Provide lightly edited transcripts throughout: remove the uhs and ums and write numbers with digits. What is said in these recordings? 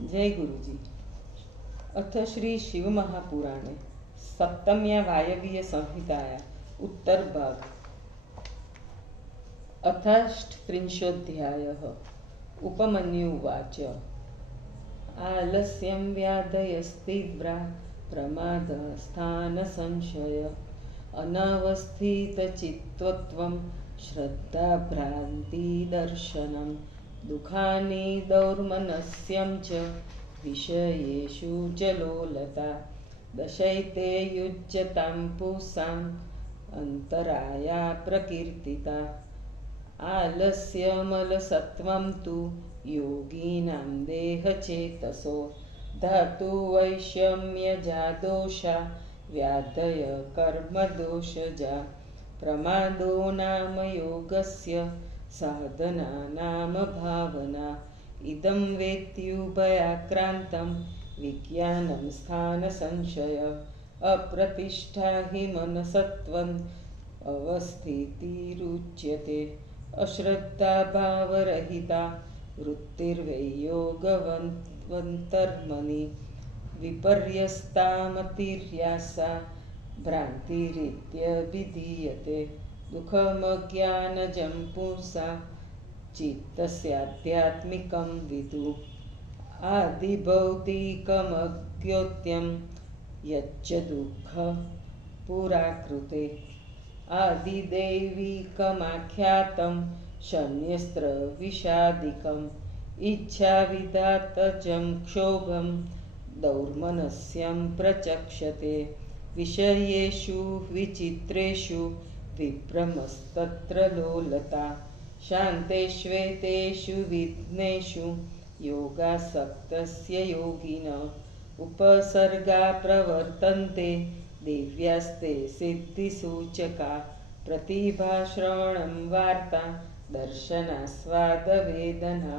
जय गुरुजी। अथ श्री शिव महापुराणे सप्तम्या वायवीय संहिताया उत्तर भाग अथाष्टत्रिंशोऽध्यायः। उपमन्युवाच आलस्यं व्याधयस्तीव्रा प्रमादस्थानसंशय अनावस्थितचित्तत्वं श्रद्धाभ्रान्तिदर्शनं दुःखानि दौर्मनस्यं च विषयेषु च लोलता दशैते युज्यतां पुंसाम् अन्तराया प्रकीर्तिता आलस्यमलसत्वं तु योगिनां देहचेतसो धातुवैषम्यजा दोषा व्याधय कर्मदोषजा प्रमादो नाम योगस्य साधना नाम भावना इदं वेत्युभयाक्रान्तं विज्ञानं स्थानसंशय अप्रतिष्ठा हि मनसत्वम् अवस्थितिरुच्यते अश्रद्धाभावरहिता वृत्तिर्वैयोगवन्तर्मणि विपर्यस्तामतिर्यासा भ्रान्तिरित्यभिधीयते दुःखमज्ञानजं पुंसा चित्तस्याध्यात्मिकं विदुः आदिभौतिकमज्ञोत्यं यच्च दुःखं पुराकृते आदिदैविकमाख्यातं शन्यस्त्रविषादिकम् इच्छाविधातजं क्षोभं दौर्मनस्यं प्रचक्षते विषयेषु विचित्रेषु विभ्रमस्तत्र लोलता शान्तेष्वेतेषु विघ्नेषु योगासक्तस्य योगिन उपसर्गा प्रवर्तन्ते दिव्यास्ते सिद्धिसूचका प्रतिभाश्रवणं वार्ता दर्शनास्वादवेदना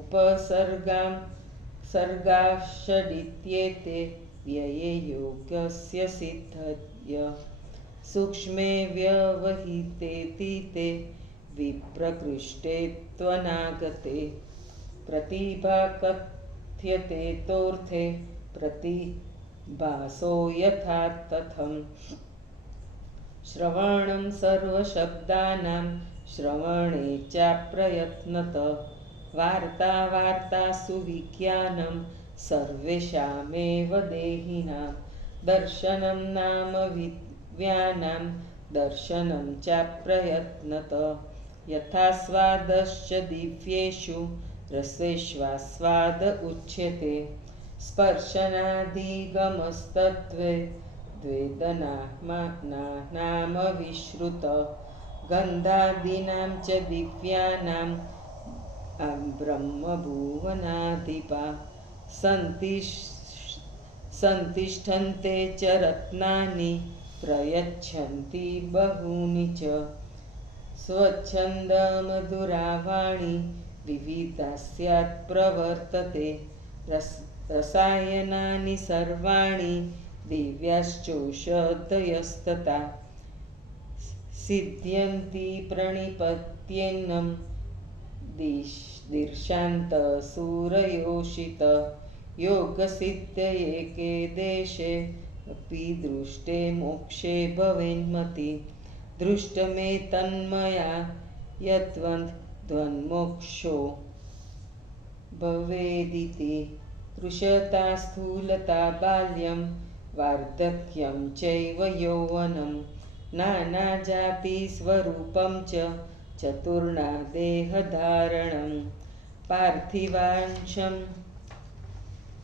उपसर्गां सर्गाषडित्येते व्यये योगस्य सिद्धय सूक्ष्मे व्यवहितेति विप्रकृष्टे त्वनागते प्रतिभा कथ्यते तोर्थे प्रतिभासो यथा तथं श्रवणं सर्वशब्दानां श्रवणे चाप्रयत्नत वार्तासु विज्ञानं सर्वेषामेव देहिनां दर्शनं नाम विद्यानां दर्शनं चाप्रयत्नत यथा स्वादश्च दिव्येषु रसेष्वास्वाद उच्यते स्पर्शनाधिगमस्तत्त्वे द्वेदनानाम विश्रुत गन्धादीनां च दिव्यानां ब्रह्मभुवनाधिपा सन्तिष्ठन्ते च रत्नानि प्रयच्छन्ति बहूनि च स्वच्छन्दमधुरावाणी विविधा स्यात् प्रवर्तते रसायनानि सर्वाणि दिव्याश्चौषधयस्तथा सिद्ध्यन्ति प्रणिपत्येनं दीर्षान्तसूरयोषित योगसिद्धये के देशे अपि दृष्टे मोक्षे भवेन्मति दृष्टमेतन्मया यद्वन्द्वन्मोक्षो भवेदिति कृशता स्थूलता बाल्यं वार्धक्यं चैव यौवनं नानाजातिस्वरूपं च चतुर्णा देहधारणं पार्थिवांशं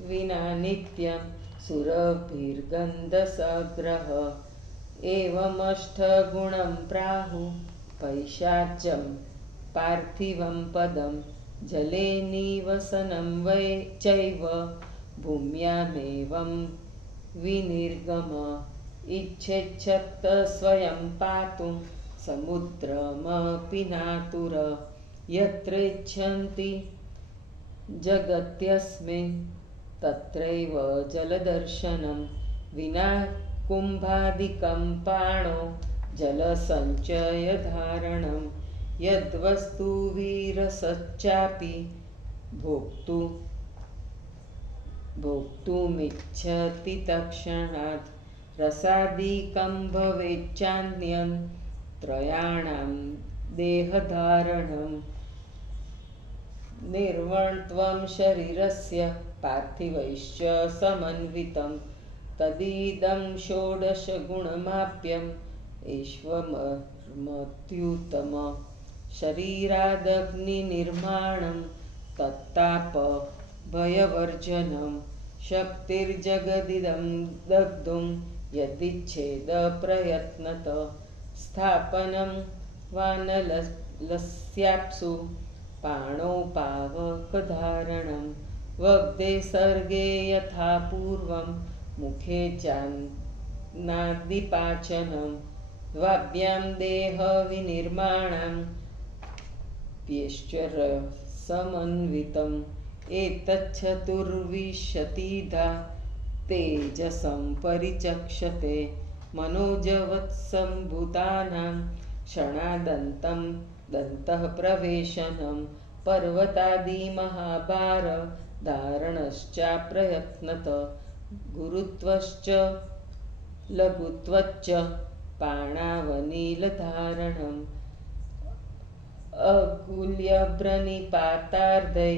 विना नित्यं सुरभिर्गन्धसग्रह एवमष्टगुणं प्राहुः पैशाच्यं पार्थिवं पदं जले निवसनं वै चैव भूम्यामेवं विनिर्गम इच्छेच्छत् स्वयं पातुं समुद्रमपि नातुर यत्र इच्छन्ति जगत्यस्मिन् तत्रैव जलदर्शनं विना कुम्भादिकं पाणो जलसञ्चयधारणं यद्वस्तु विरसच्चापि भोक्तु भोक्तुमिच्छति तत्क्षणात् रसादिकं भवेच्चान्यं त्रयाणां देहधारणम् निर्वण्त्वं शरीरस्य पार्थिवैश्च समन्वितं तदिदं षोडशगुणमाप्यम् ईश्वरमत्युत्तम शरीरादग्निनिर्माणं तत्तापभयवर्जनं शक्तिर्जगदिदं दग्धुं यदिच्छेदप्रयत्नत स्थापनं वानलस्याप्सु पाणोपावकधारणं वग्दे सर्गे यथा पूर्वं मुखे चान्नादिपाचनं द्वाभ्यां देहविनिर्माणं प्येश्चरसमन्वितम् एतच्छतुर्विंशतिधा तेजसं परिचक्षते मनोजवत्सम्भूतानां क्षणादन्तं दन्तः प्रवेशनं पर्वतादिमहाभारधारणश्चाप्रयत्नत गुरुत्वश्च लघुत्वच्च पाणावनीलधारणम् अकुल्यभ्रनिपातार्धै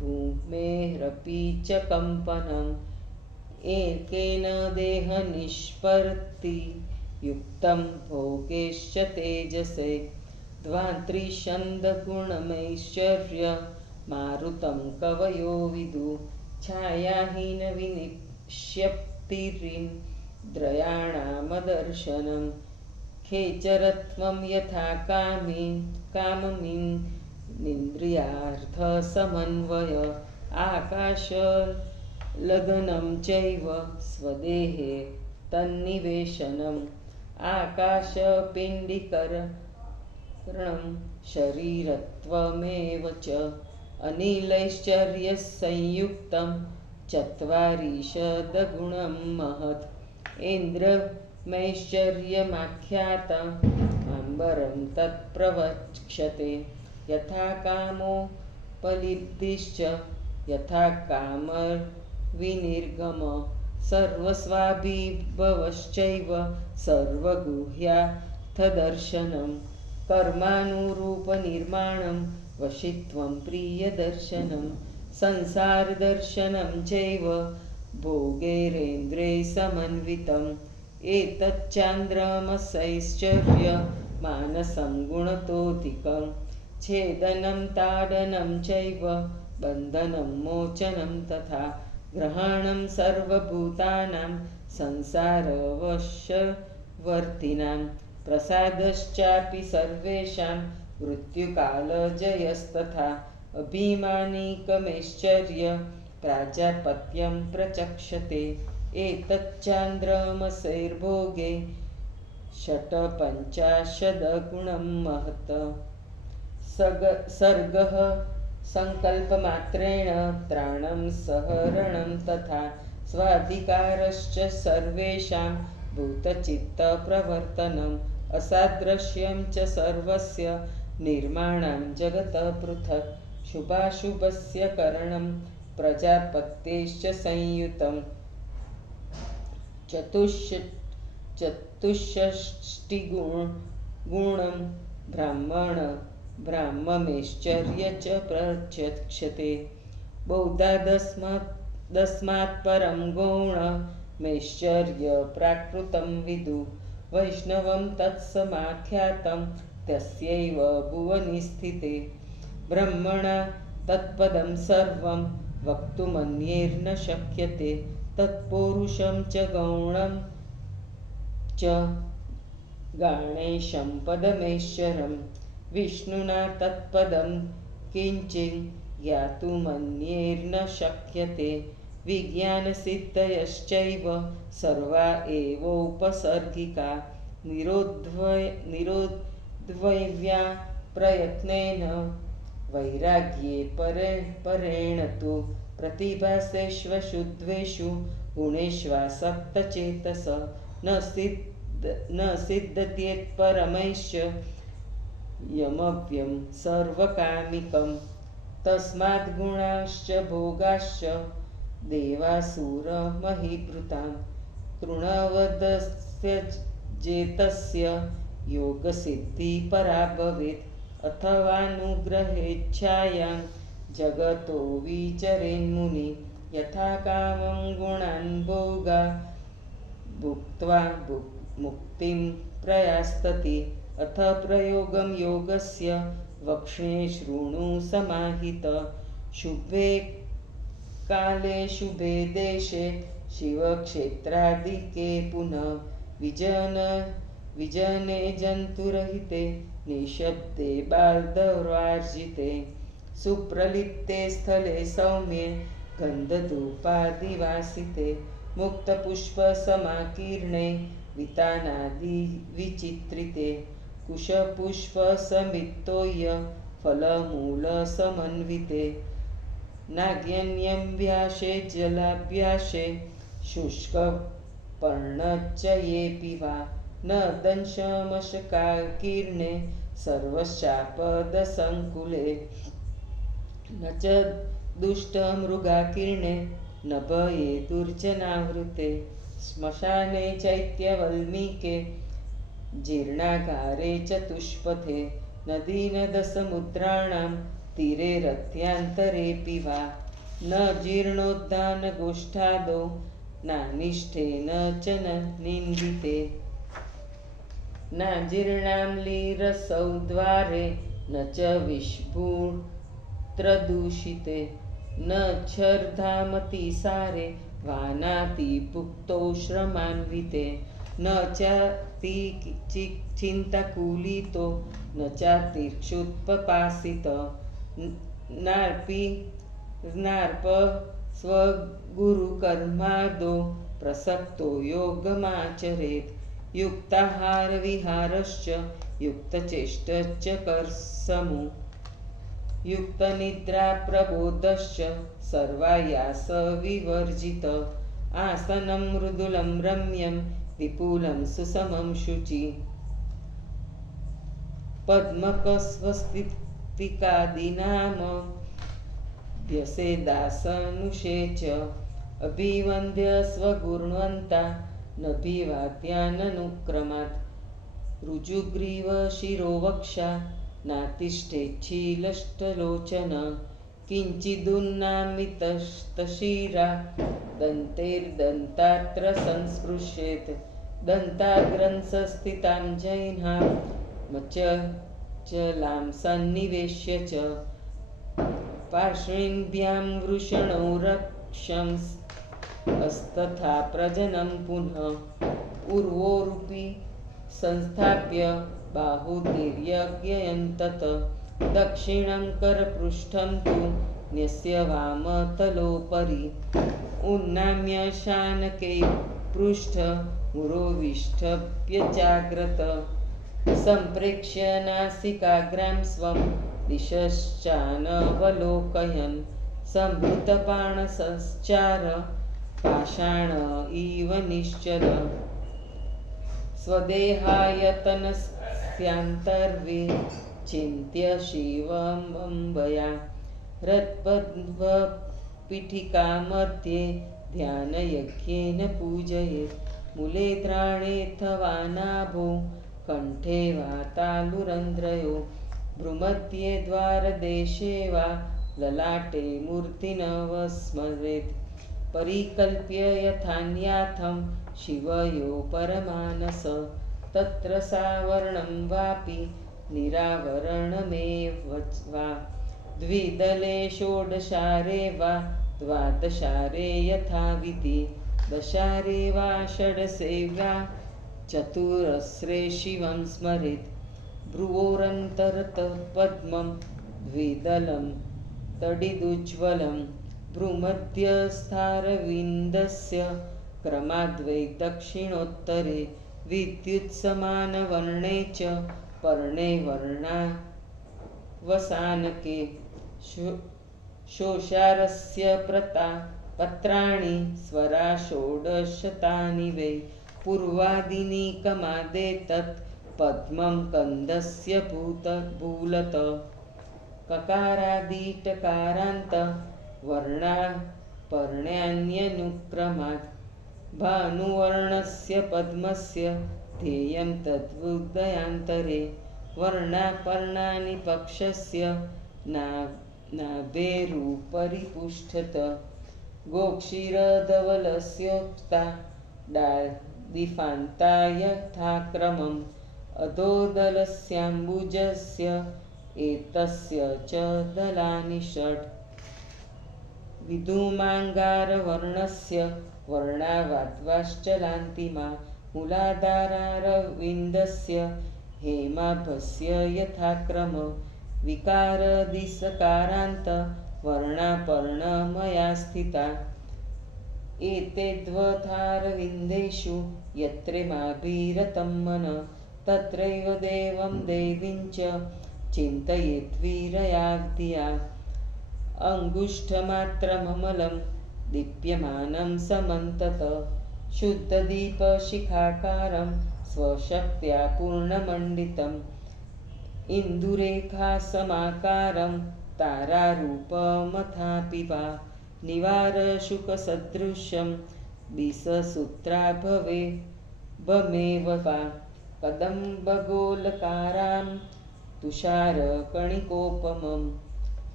भूमेरपि च कम्पनम् एकेन देहनिष्पत्ति युक्तं भोगेश्च तेजसे ध्वान्त्रिशन्दगुणमैश्वर्य मारुतं कवयो विदु छायाहीनविनिश्यप्तिरिन्द्रयाणामदर्शनं खेचरत्वं यथा कामिन्द्रियार्थसमन्वय आकाशलगनं चैव स्वदेहे तन्निवेशनम् आकाशपिण्डिकरणं शरीरत्वमेव च अनिलैश्चर्यसंयुक्तं चत्वारिंशदगुणं महत् इन्द्रमैश्चर्यमाख्यातम् अम्बरं तत्प्रवक्ष्यते यथा कामोपलिब्धिश्च यथा कामविनिर्गम सर्वस्वाभिभवश्चैव सर्वगुह्यार्थदर्शनं कर्मानुरूपनिर्माणं वशित्वं प्रियदर्शनं संसारदर्शनं चैव भोगैरेन्द्रे समन्वितम् एतच्चान्द्रमसैश्चर्यमानसं गुणतोऽधिकं छेदनं ताडनं चैव बन्धनं मोचनं तथा ग्रहणं सर्वभूतानां संसारवशवर्तिनां प्रसादश्चापि सर्वेषां मृत्युकालजयस्तथा अभिमानिकमैश्चर्य प्राजापत्यं प्रचक्षते एतच्चान्द्रमसैर्भोगे षट्पञ्चाशदगुणं महत् सर्गः संकल्पमात्रेण त्राणं सहरणं तथा स्वाधिकारश्च सर्वेषां भूतचित्तप्रवर्तनम् असादृश्यं च सर्वस्य निर्माणं जगत् पृथक् शुभाशुभस्य करणं प्रजापतेश्च संयुतं चतुष्षष्टिगुणं ब्राह्ममेश्चर्य च प्रचक्षते बौद्धादस्मात् परं गौणमेश्चर्य प्राकृतं विदु वैष्णवं तत्समाख्यातं तस्यैव भुवनि स्थिते ब्रह्मणा तत्पदं सर्वं वक्तुमन्यैर्न शक्यते तत्पौरुषं च गौणं च गणेशं पदमेश्वरं विष्णुना तत्पदं किञ्चित् ज्ञातुमन्यैर्न शक्यते विज्ञानसिद्धयश्चैव सर्वा एवोपसर्गिका निरोध्वव्या प्रयत्नेन वैराग्ये परेण तु प्रतिभासेष्वशुद्वेषु गुणेष्वासक्तचेतस न सिद्ध्येत्परमैश्च यमव्यं सर्वकामिकं तस्माद् गुणाश्च भोगाश्च देवासुरमहीभृतां तृणवदस्य जेतस्य योगसिद्धिपरा भवेत् अथवानुग्रहेच्छायां जगतो विचरेन्मुनि यथा कामं गुणान् भोगा भुक्त्वा मुक्तिं प्रयास्तति अथ प्रयोगं योगस्य वक्ष्ये शृणु समाहित शुभे काले शुभे देशे शिवक्षेत्रादिके पुनः विजने जन्तुरहिते निःशब्दे बालदौर्वार्जिते सुप्रलिप्ते स्थले सौम्ये गन्धधूपादिवासिते मुक्तपुष्पसमाकीर्णे वितानादिविचित्रिते कुशपुष्पसमित्तोय फलमूलसमन्विते नाग्यन्यभ्यासे जलाभ्यासे शुष्कपर्णच्चयेऽपि वा न दंशमशकाकीर्णे सर्वशापदसङ्कुले न च दुष्टमृगाकीर्णे नभये दुर्जनावृते श्मशाने चैत्यवल्मीके जीर्णागारे चतुष्पथे नदीनदसमुद्राणां तीरे रथ्यान्तरेऽपि वा न जीर्णोद्यानगोष्ठादो नानिष्ठेन च न निन्दिते नाजीर्णाम्लीरसौद्वारे न च विष्भूत्रदूषिते न क्षरधामतिसारे वानातिभुक्तो श्रमान्विते न चातिचिन्ताकुलितो न चातिक्षुत्पपासित नार्प स्वगुरुकर्मादो प्रसक्तो योगमाचरेत् युक्ताहारविहारश्च युक्तचेष्टश्च कर्समु युक्तनिद्राप्रबोधश्च सर्वायासविवर्जित आसनं मृदुलं रम्यं विपुलं सुसमं शुचि पद्मकस्वस्तिकादीनाम व्यसेदासनुषे च अभिवन्द्य स्वगुण्वन्ता नभिवाद्याननुक्रमात् ऋजुग्रीवशिरोवक्षा नातिष्ठेच्छीलष्टलोचन किञ्चिदुन्नामितशिरा दन्तैर्दन्तात्र संस्पृशेत् दन्ताग्रंसस्थितां जैनां मचलां सन्निवेश्य च पार्श्वीभ्यां वृषणौ रक्षंस्तथा प्रजनं पुनः उर्वोरुपि संस्थाप्य बाहुतिर्यज्ञयन्तत दक्षिणं करपृष्ठं तु न्यस्य वामतलोपरि उन्नाम्य शानके पृष्ठ मुरोविष्ठप्यजाग्रत सम्प्रेक्ष्य नासिकाग्रां स्वं दिशश्चानवलोकयन् संवृतबाणसश्चार पाषाण इव निश्चल स्वदेहायतनस्यान्तर्विचिन्त्य शिवमम्बया हृत्पद्मपीठिकामध्ये ध्यानयज्ञेन पूजयेत् मूलेद्राणेऽथवा नाभो कण्ठे वा तालुरन्ध्रयो भ्रूमध्ये द्वारदेशे वा ललाटे मूर्तिनवस्मरेत् परिकल्प्य यथान्याथं शिवयो परमानस तत्र सावर्णं वापि निरावरणमेव वा द्विदले षोडशारे वा द्वादशारे यथाविधि दशारे वा षड्सेव्या चतुरस्रे शिवं स्मरेत् भ्रुवोरन्तरतः पद्मं द्विदलं तडिदुज्ज्वलं भ्रूमध्यस्थारविन्दस्य क्रमाद्वै दक्षिणोत्तरे विद्युत्समानवर्णे च पर्णे वर्णावसानके शोषारस्य पत्राणि स्वरा षोडशतानि वै पूर्वादीनि कमादेतत् पद्मं कन्दस्य भूलत ककारादिटकारान्त वर्णा पर्ण्यान्यनुक्रमात् भानुवर्णस्य पद्मस्य ध्येयं तद्वुदयान्तरे वर्णापर्णानि पक्षस्य नाभेरुपरिपुष्ठत गोक्षीरधवलस्योक्ता दिफान्ता यथाक्रमम् अधोदलस्याम्बुजस्य एतस्य च दलानि षट् विधूमाङ्गारवर्णस्य वर्णावाद्वाश्चलान्तिमा मूलाधारारविन्दस्य हेमाभस्य यथाक्रम विकारदिसकारान्त वर्णापर्णमया स्थिता एते द्वथारविन्देषु यत्रेमाभिरतं मन तत्रैव देवं देवीं च चिन्तयेद्वीरयाब्धिया अङ्गुष्ठमात्रममलं दीप्यमानं समन्तत शुद्धदीपशिखाकारं स्वशक्त्या पूर्णमण्डितम् इन्दुरेखासमाकारं तारारूपमथापि वा निवारशुकसदृशं बिससूत्राभवे भमेव वा कदम्बगोलकारां तुषारकणिकोपमं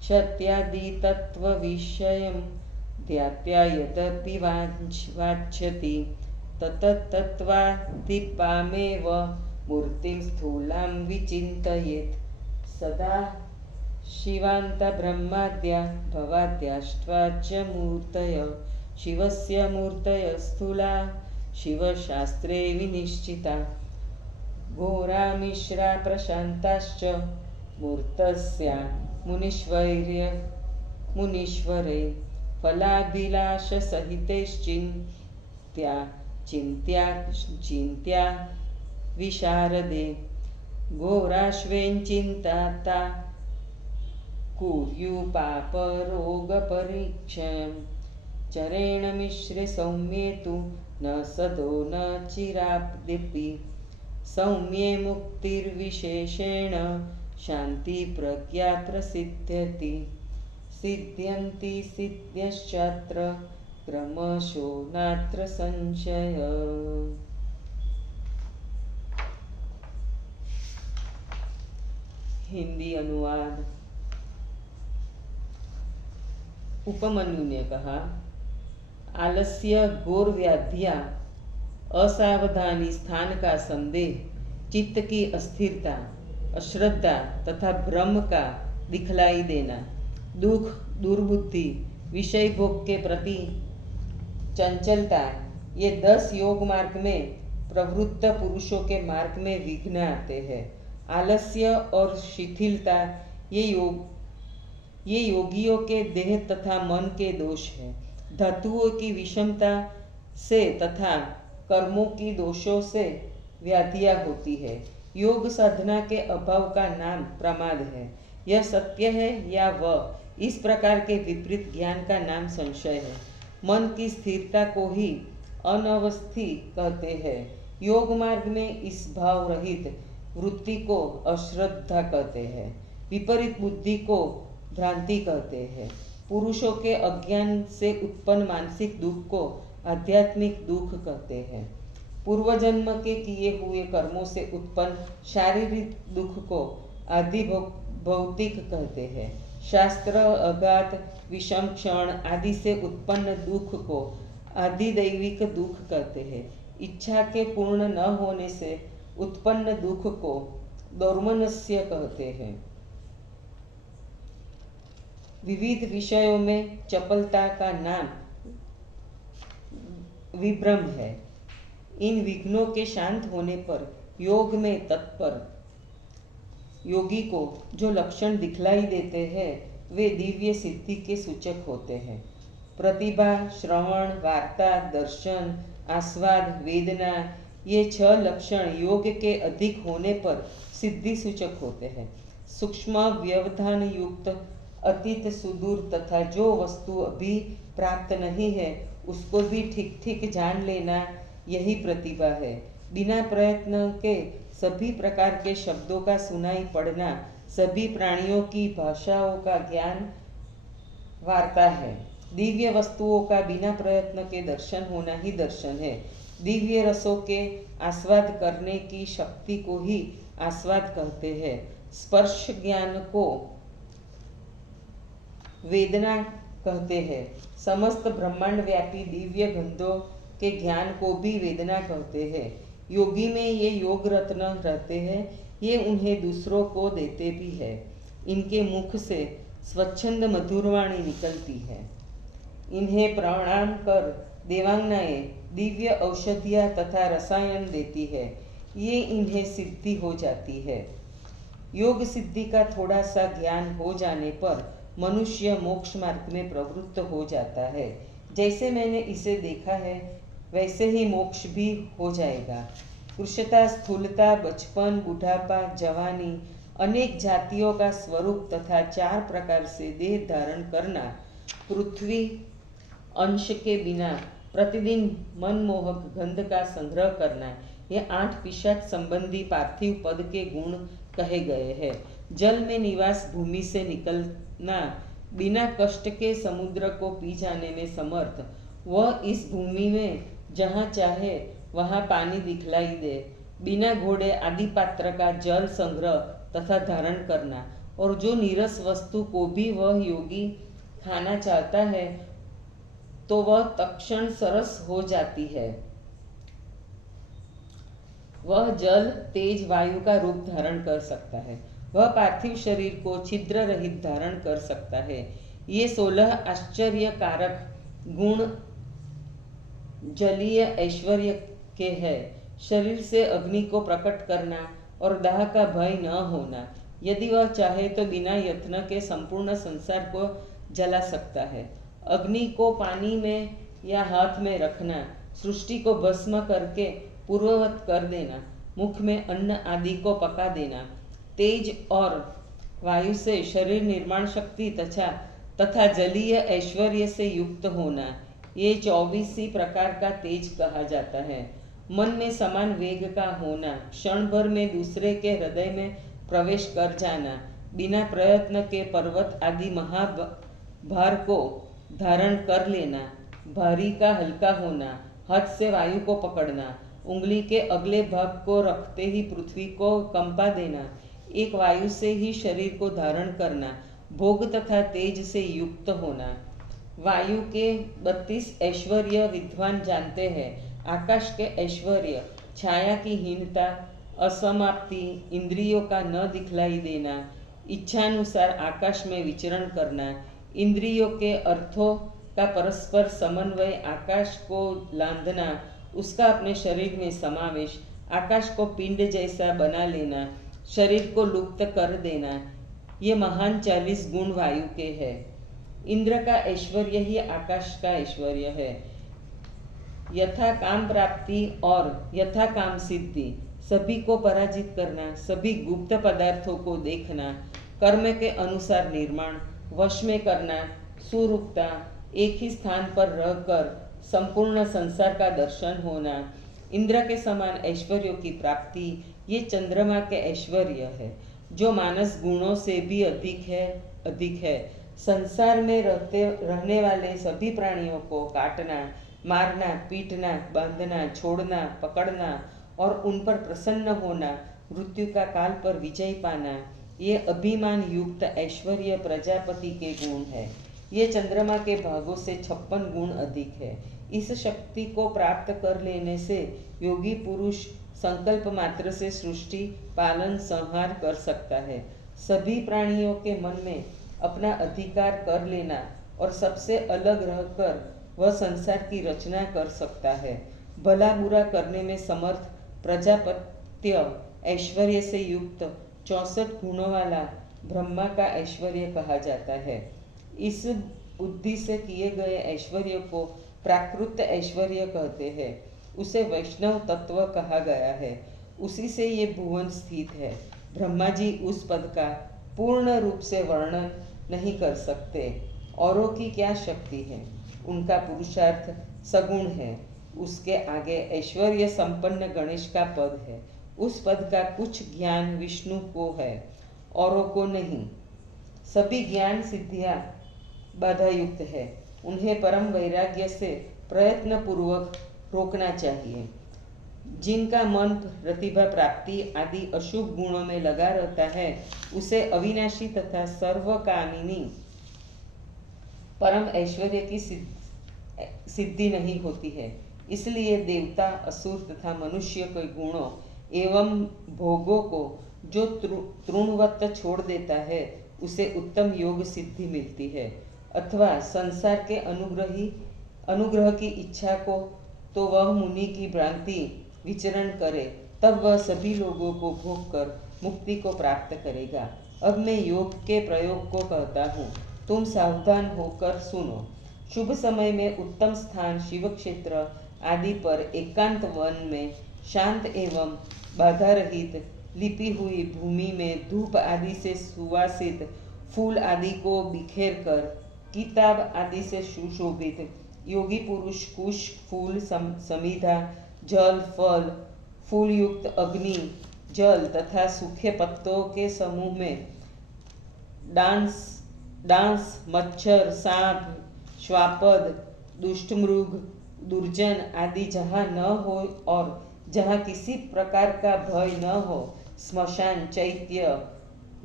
क्षत्यादितत्त्वविषयं ध्यात्या यदपि वाञ्छति तत्तत्त्वादिपामेव मूर्तिं स्थूलां विचिन्तयेत् सदा शिवान्तब्रह्माद्या भवाद्याष्ट्वाच्च मूर्तय शिवस्य मूर्तय स्थूला शिवशास्त्रे विनिश्चिता घोरा मिश्रा प्रशान्ताश्च मूर्तस्या मुनीश्वरे फलाभिलाषसहितैश्चिन्त्या विशारदे घोराश्वेञ्चिन्ताता कुर्युपापरोगपरीक्षं चरेण मिश्रे सौम्ये तु न सदो न चिरादिपि सौम्ये मुक्तिर्विशेषेण शान्तिप्रज्ञा प्रसिद्ध्यति सिद्ध्यन्ति सिद्ध्यश्चात्र क्रमशो नात्र संशय। हिंदी अनुवाद। उपमन्यु ने कहा, आलस्य घोर व्याधिया, असावधानी, स्थान का संदेह, चित्त की अस्थिरता, अश्रद्धा तथा भ्रम का दिखलाई देना, दुख, दुर्बुद्धि, विषय भोग के प्रति चंचलता, ये 10 योग मार्ग में प्रवृत्त पुरुषों के मार्ग में विघ्न आते हैं। आलस्य और शिथिलता ये योगियों के देह तथा मन के दोष है। धातुओं की विषमता से तथा कर्मों की दोषों से व्याधियां होती है। योग साधना के अभाव का नाम प्रमाद है। यह सत्य है या वह, इस प्रकार के विपरीत ज्ञान का नाम संशय है। मन की स्थिरता को ही अनवस्थी कहते हैं। योग मार्ग में इस भाव रहित वृत्ति को अश्रद्धा कहते हैं। विपरीत बुद्धि को भ्रांति कहते हैं। पुरुषों के अज्ञान से उत्पन्न मानसिक दुख को आध्यात्मिक दुख कहते हैं। पूर्व जन्म के किए हुए कर्मों से उत्पन्न शारीरिक दुख को आदि भौतिक कहते हैं। शास्त्र अघात, विषम क्षण आदि से उत्पन्न दुख को आदि दैविक दुख कहते हैं। इच्छा के पूर्ण न होने से उत्पन्न दुख को दौर्मनस्य कहते हैं। विविध विषयों में चपलता का नाम विभ्रम है। इन विघ्नों के शांत होने पर योग में तत्पर योगी को जो लक्षण दिखलाई देते हैं वे दिव्य सिद्धि के सूचक होते हैं। प्रतिभा, श्रवण, वार्ता, दर्शन, आस्वाद, वेदना, ये 6 लक्षण योग के अधिक होने पर सिद्धि सूचक होते हैं। सूक्ष्म व्यवधान युक्त, अतीत, सुदूर तथा जो वस्तु अभी प्राप्त नहीं है उसको भी ठीक ठीक जान लेना, यही प्रतिभा है। बिना प्रयत्न के सभी प्रकार के शब्दों का सुनाई पड़ना, सभी प्राणियों की भाषाओं का ज्ञान वार्ता है। दिव्य वस्तुओं का बिना प्रयत्न के दर्शन होना ही दर्शन है। दिव्य रसों के आस्वाद करने की शक्ति को ही आस्वाद कहते हैं। स्पर्श ज्ञान को वेदना कहते हैं। समस्त ब्रह्मांड व्यापी दिव्य गंधों के ज्ञान को भी वेदना कहते हैं। योगी में ये योग रत्न रहते हैं, ये उन्हें दूसरों को देते भी है। इनके मुख से स्वच्छंद मधुरवाणी निकलती है। इन्हें प्रणाम कर देवांगनाएं दिव्य औषधियाँ तथा रसायन देती है, ये इन्हें सिद्धि हो जाती है। योग सिद्धि का थोड़ा सा ज्ञान हो जाने पर मनुष्य मोक्ष मार्ग में प्रवृत्त हो जाता है। जैसे मैंने इसे देखा है वैसे ही मोक्ष भी हो जाएगा। कृशता, स्थूलता, बचपन, बुढ़ापा, जवानी, अनेक जातियों का स्वरूप तथा 4 प्रकार से देह धारण करना, पृथ्वी अंश के बिना प्रतिदिन मनमोहक गंध का संग्रह करना, ये 8 पिशाच संबंधी पार्थिव पद के गुण कहे गए हैं। जल में निवास भूमि से निकलना, बिना कष्ट के समुद्र को पी जाने में समर्थ, वह इस भूमि में जहाँ चाहे वहाँ पानी दिखलाई दे, बिना घोड़े आदि पात्र का जल संग्रह तथा धारण करना, और जो नीरस वस्तु को भी वह योगी खाना चाहता है तो वह तत्क्षण सरस हो जाती है। वह जल, तेज, वायु का रूप धारण कर सकता है। वह पार्थिव शरीर को छिद्र रहित धारण कर सकता है। ये 16 आश्चर्यकारक गुण जलीय ऐश्वर्य के हैं। शरीर से अग्नि को प्रकट करना और दाह का भय न होना। यदि वह चाहे तो बिना यत्न के संपूर्ण संसार को जला सकता है। अग्नि को पानी में या हाथ में रखना, सृष्टि को भस्म करके पूर्ववत कर देना, मुख में अन्न आदि को पका देना, तेज और वायु से शरीर निर्माण शक्ति तथा जलीय ऐश्वर्य से युक्त होना, ये 24 प्रकार का तेज कहा जाता है। मन में समान वेग का होना, क्षण भर में दूसरे के हृदय में प्रवेश कर जाना, बिना प्रयत्न के पर्वत आदि महाभार को धारण कर लेना, भारी का हल्का होना, हाथ से वायु को पकड़ना, उंगली के अगले भाग को रखते ही पृथ्वी को कंपा देना, एक वायु से ही शरीर को धारण करना, भोग तथा तेज से युक्त होना। वायु के 32 ऐश्वर्य विद्वान जानते हैं। आकाश के ऐश्वर्य, छाया की हीनता, असमाप्ति, इंद्रियों का न दिखलाई देना, इच्छानुसार आकाश में विचरण करना, इंद्रियों के अर्थों का परस्पर समन्वय, आकाश को लांघना, उसका अपने शरीर में समावेश, आकाश को पिंड जैसा बना लेना, शरीर को लुप्त कर देना, ये महान 40 गुण वायु के हैं। इंद्र का ऐश्वर्य ही आकाश का ऐश्वर्य है। यथा काम प्राप्ति और यथा काम सिद्धि, सभी को पराजित करना, सभी गुप्त पदार्थों को देखना, कर्म के अनुसार निर्माण, वश में करना, सुरूपता, एक ही स्थान पर रहकर संपूर्ण संसार का दर्शन होना, इंद्र के समान ऐश्वर्यों की प्राप्ति, ये चंद्रमा के ऐश्वर्य है, जो मानस गुणों से भी अधिक है। संसार में रहने वाले सभी प्राणियों को काटना, मारना, पीटना, बांधना, छोड़ना, पकड़ना और उन पर प्रसन्न होना, मृत्यु का काल पर विजय पाना, ये अभिमान युक्त ऐश्वर्य प्रजापति के गुण है। ये चंद्रमा के भागों से 56 गुण अधिक है। इस शक्ति को प्राप्त कर लेने से योगी पुरुष संकल्प मात्र से सृष्टि, पालन, संहार कर सकता है। सभी प्राणियों के मन में अपना अधिकार कर लेना और सबसे अलग रहकर वह संसार की रचना कर सकता है। भला बुरा करने में समर्थ प्रजापत्य ऐश्वर्य से युक्त 64 गुणों वाला ब्रह्मा का ऐश्वर्य कहा जाता है। इस बुद्धि से किए गए ऐश्वर्य को प्राकृत ऐश्वर्य कहते हैं। उसे वैष्णव तत्व कहा गया है। उसी से ये भुवन स्थित है। ब्रह्मा जी उस पद का पूर्ण रूप से वर्णन नहीं कर सकते। औरों की क्या शक्ति है, उनका पुरुषार्थ सगुण है। उसके आगे ऐश्वर्य संपन्न गणेश का पद है। उस पद का कुछ ज्ञान विष्णु को है, औरों को नहीं। सभी ज्ञान सिद्धियां बाधा युक्त है, उन्हें परम वैराग्य से प्रयत्न पूर्वक रोकना चाहिए। जिनका मन प्रतिभा प्राप्ति आदि अशुभ गुणों में लगा रहता है उसे अविनाशी तथा सर्वकामिनी परम ऐश्वर्य की सिद्धि नहीं होती है। इसलिए देवता, असुर तथा मनुष्य के गुणों एवं भोगों को जो तृणवत छोड़ देता है उसे उत्तम योग सिद्धि मिलती है। अथवा संसार के अनुग्रह की इच्छा को तो वह मुनि की भ्रांति विचरण करे, तब वह सभी लोगों को भोग कर मुक्ति को प्राप्त करेगा। अब मैं योग के प्रयोग को कहता हूँ, तुम सावधान होकर सुनो। शुभ समय में उत्तम स्थान शिव क्षेत्र आदि पर एकांत वन में शांत एवं बाधा रहित लिपी हुई भूमि में धूप आदि से सुवासित फूल आदि को बिखेर कर किताब आदि से सुशोभित योगी पुरुष कुश फूल समिधा जल फल फूल युक्त अग्नि जल तथा सूखे पत्तों के समूह में डांस मच्छर सांप श्वापद दुष्ट मृग दुर्जन आदि जहाँ न हो और जहाँ किसी प्रकार का भय न हो, स्मशान चैत्य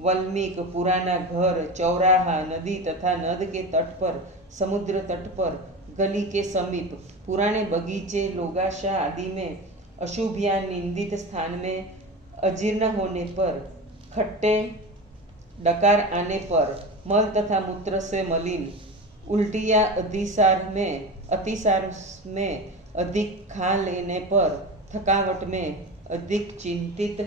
वल्मीक पुराना घर चौराहा नदी तथा नद के तट पर समुद्र तट पर गली के समीप पुराने बगीचे लोगाशा आदि में अशुभ या निंदित स्थान में अजीर्ण होने पर खट्टे डकार आने पर मल तथा मूत्र से मलिन उल्टी या अतिसार में अधिक खा लेने पर थकावट में अधिक चिंतित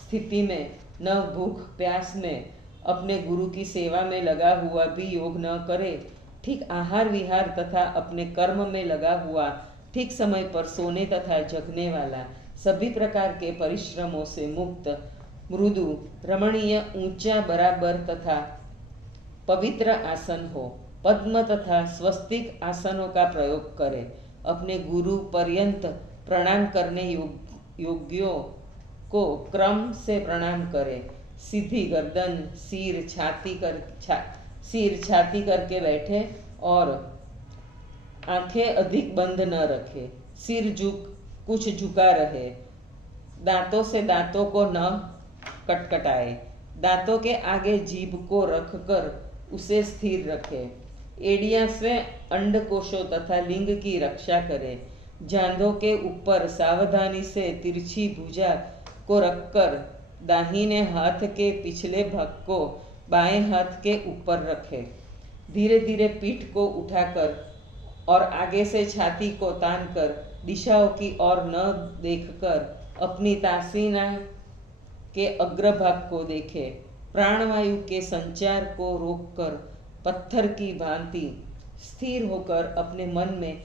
स्थिति में न भूख प्यास में अपने गुरु की सेवा में लगा हुआ भी योग न करे, ठीक आहार विहार तथा अपने कर्म में लगा हुआ ठीक समय पर सोने तथा जगने वाला सभी प्रकार के परिश्रमों से मुक्त मृदु रमणीय ऊंचा बराबर तथा पवित्र आसन हो, पद्म तथा स्वस्तिक आसनों का प्रयोग करे। अपने गुरु पर्यंत प्रणाम करने योग्यों को क्रम से प्रणाम करे। सीधी गर्दन सिर छाती करके बैठे और आंखें अधिक बंद न रखे, सिर कुछ झुका रहे, दांतों से दांतों को न कटकटाए, दांतों के आगे जीभ को रखकर उसे स्थिर रखे, एड़ियां से अंडकोशों तथा लिंग की रक्षा करे, जांघों के ऊपर सावधानी से तिरछी भुजा को रखकर दाहिने हाथ के पिछले भाग को बाएं हाथ के ऊपर रखे, धीरे धीरे पीठ को उठाकर और आगे से छाती को तानकर दिशाओं की ओर न देखकर अपनी तासीना के अग्रभाग को देखे, प्राणवायु के संचार को रोककर पत्थर की भांति स्थिर होकर अपने मन में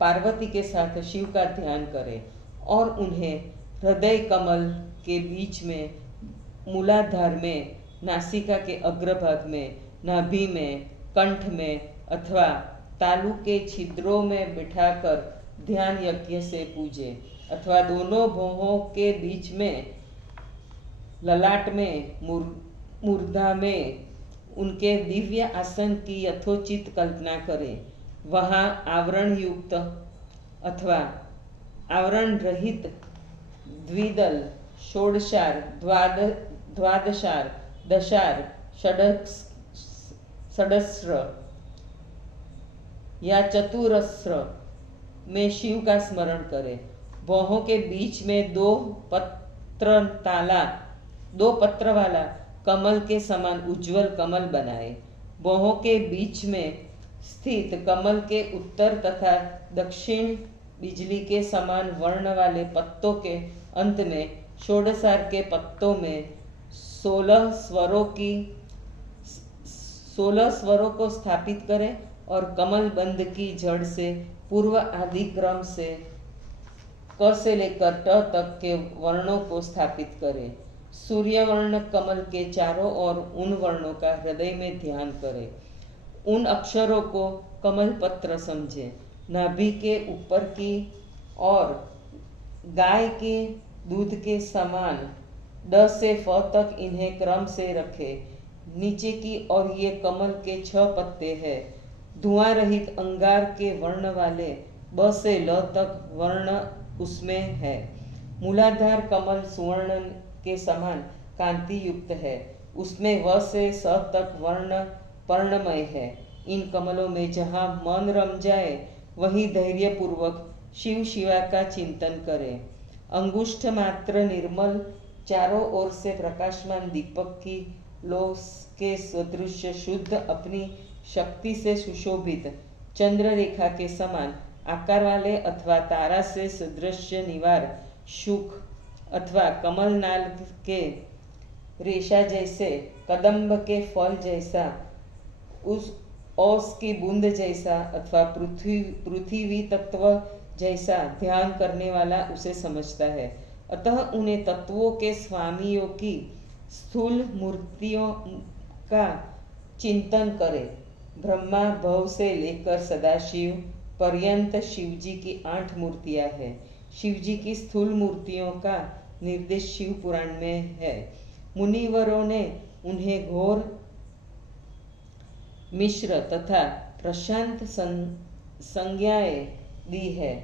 पार्वती के साथ शिव का ध्यान करे और उन्हें हृदय कमल के बीच में मूलाधार में नासिका के अग्रभाग में नाभि में कंठ में अथवा तालु के छिद्रों में बिठाकर ध्यान यज्ञ से पूजे, अथवा दोनों भौहों के बीच में ललाट में मूर्धा में उनके दिव्य आसन की यथोचित कल्पना करे। वहाँ आवरण युक्त अथवा आवरण रहित द्विदल षोडशार द्वादशार दशार षडस्र या चतुरस्र में शिव का स्मरण करे। भौहों के बीच में दो पत्र वाला कमल के समान उज्जवल कमल बनाए। भौहों के बीच में स्थित कमल के उत्तर तथा दक्षिण बिजली के समान वर्ण वाले पत्तों के अंत में षोडशार के पत्तों में 16 स्वरों को स्थापित करें और कमल बंद की जड़ से पूर्व आदि क्रम से क से लेकर ट तक के वर्णों को स्थापित करें। सूर्य वर्ण कमल के चारों ओर उन वर्णों का हृदय में ध्यान करें। उन अक्षरों को कमल पत्र समझे। नाभि के ऊपर की और गाय के दूध के समान ड से फ तक इन्हें क्रम से रखे। नीचे की ओर ये कमल के 6 पत्ते हैं। धुआं रहित अंगार के वर्ण वाले ब से ल तक वर्ण उसमें है। मूलाधार कमल सुवर्ण के समान कांति युक्त है, उसमें व से स तक वर्ण पर्णमय है। इन कमलों में जहाँ मन रम जाए वहीं धैर्यपूर्वक शिव शिवा का चिंतन करें। अंगुष्ठ मात्र निर्मल चारों ओर से प्रकाशमान दीपक की लो के सदृश शुद्ध अपनी शक्ति से सुशोभित चंद्र रेखा के समान आकार वाले अथवा तारा से सदृश निवार सुख अथवा कमलनाल के रेशा जैसे, कदम्ब के फल जैसा, उस ओस की बूंद जैसा अथवा पृथ्वी तत्व जैसा ध्यान करने वाला उसे समझता है। अतः उन्हें तत्वों के स्वामियों की स्थूल मूर्तियों का चिंतन करे। ब्रह्मा भव से लेकर सदाशिव पर्यंत शिवजी की 8 मूर्तियां हैं। शिवजी की स्थूल मूर्तियों का निर्देश शिव पुराण में है। मुनिवरों ने उन्हें घोर मिश्र तथा प्रशांत संज्ञाएं दी है।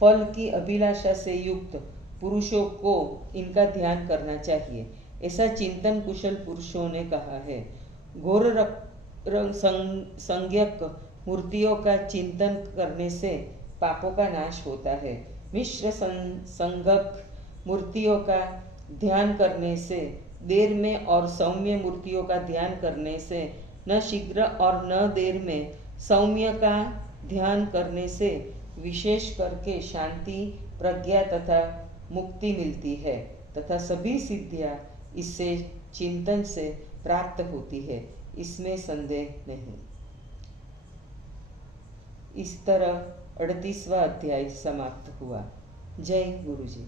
फल की अभिलाषा से युक्त पुरुषों को इनका ध्यान करना चाहिए, ऐसा चिंतन कुशल पुरुषों ने कहा है। घोर संज्ञक मूर्तियों का चिंतन करने से पापों का नाश होता है। मिश्र संज्ञक मूर्तियों का ध्यान करने से देर में और सौम्य मूर्तियों का ध्यान करने से न शीघ्र और न देर में सौम्य का ध्यान करने से विशेष करके शांति, प्रज्ञा तथा मुक्ति मिलती है तथा सभी सिद्धियां इससे चिंतन से प्राप्त होती है, इसमें संदेह नहीं। इस तरह 38वां अध्याय समाप्त हुआ। जय गुरु जी।